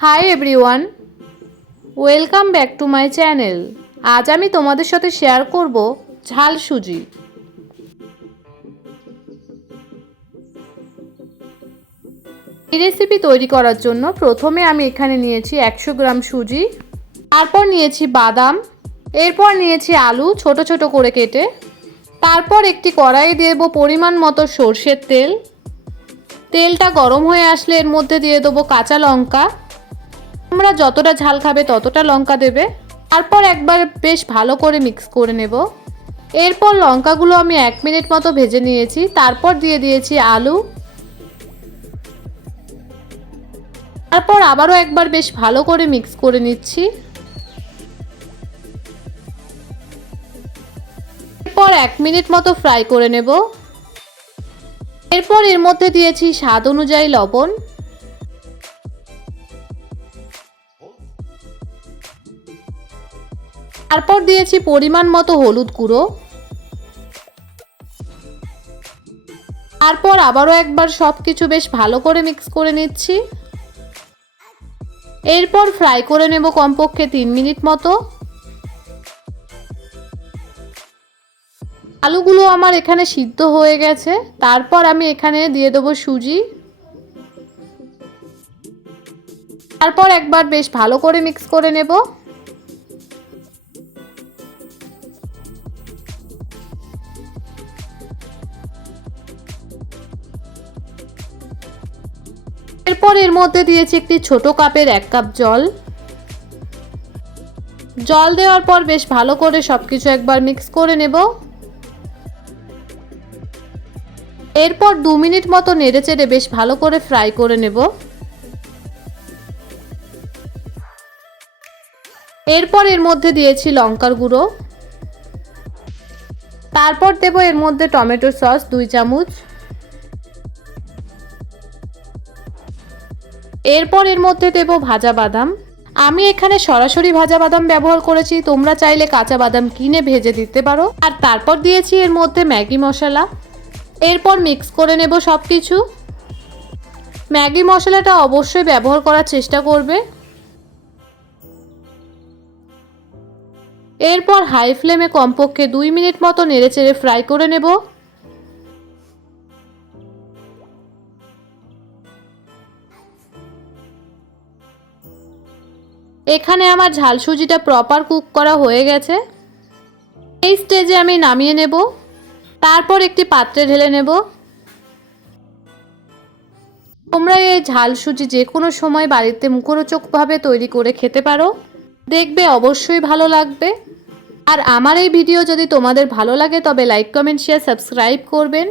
Hi everyone, welcome back to my channel. আজ আমি তোমাদের সাথে শেয়ার করব ঝাল সুজি। এই রেসিপি তৈরি করার জন্য প্রথমে আমি এখানে নিয়েছি 100 গ্রাম সুজি, তারপর নিয়েছি বাদাম, এরপর নিয়েছি আলু ছোট ছোট করে কেটে, তারপর একটি কড়াইয়ে দেব পরিমাণ মতো সরষের তেল। তেলটা গরম হয়ে আসলে এর মধ্যে দিয়ে দেবো কাঁচা লঙ্কা। তোমরা যতটা ঝাল খাবে ততটা লঙ্কা দেবে। তারপর একবার বেশ ভালো করে মিক্স করে নেব। এরপর লঙ্কাগুলো আমি 1 মিনিট মতো ভেজে নিয়েছি। তারপর দিয়ে দিয়েছি আলু। তারপর আবারও একবার বেশ ভালো করে মিক্স করে নিচ্ছি। এরপর 1 মিনিট মতো ফ্রাই করে নেব। এরপর এর মধ্যে দিয়েছি স্বাদ অনুযায়ী লবণ। তারপর দিয়েছি পরিমাণ মতো হলুদ গুঁড়ো। তারপর আবারও একবার সবকিছু বেশ ভালো করে মিক্স করে নিচ্ছি। এরপর ফ্রাই করে নেব কমপক্ষে 3 মিনিট মতো। আলুগুলো আমার এখানে সিদ্ধ হয়ে গেছে। তারপর আমি এখানে দিয়ে দেবো সুজি। তারপর একবার বেশ ভালো করে মিক্স করে নেব। এরপর এর মধ্যে দিয়েছি একটি ছোট কাপের 1 কাপ জল। জল দেওয়ার পর বেশ ভালো করে সবকিছু একবার মিক্স করে নেব। এরপর 2 মিনিট মতো নেড়েচেড়ে বেশ ভালো করে ফ্রাই করে নেব। এরপর এর মধ্যে দিয়েছি লঙ্কার গুঁড়ো। তারপর দেব এর মধ্যে টমেটো সস 2 চামচ। এরপর এর মধ্যে দেব ভাজা বাদাম। আমি এখানে সরাসরি ভাজা বাদাম ব্যবহার করেছি, তোমরা চাইলে কাঁচা বাদাম কিনে ভেজে দিতে পারো। আর তারপর দিয়েছি এর মধ্যে ম্যাগি মশলা। এরপর মিক্স করে নেব সবকিছু। ম্যাগি মশলাটা অবশ্যই ব্যবহার করার চেষ্টা করবে। এরপর হাই ফ্লেমে কমপক্ষে 2 মিনিট মতো নেড়েচেড়ে ফ্রাই করে নেব। এখানে আমার ঝাল সুজিটা প্রপার কুক করা হয়ে গেছে। এই স্টেজে আমি নামিয়ে নেব। তারপর একটি পাত্রে ঢেলে নেব। তোমরা এই ঝাল সুজি যে কোনো সময় বাড়িতে মুখরোচকভাবে তৈরি করে খেতে পারো, দেখবে অবশ্যই ভালো লাগবে। আর আমার এই ভিডিও যদি তোমাদের ভালো লাগে তবে লাইক, কমেন্ট, শেয়ার, সাবস্ক্রাইব করবেন।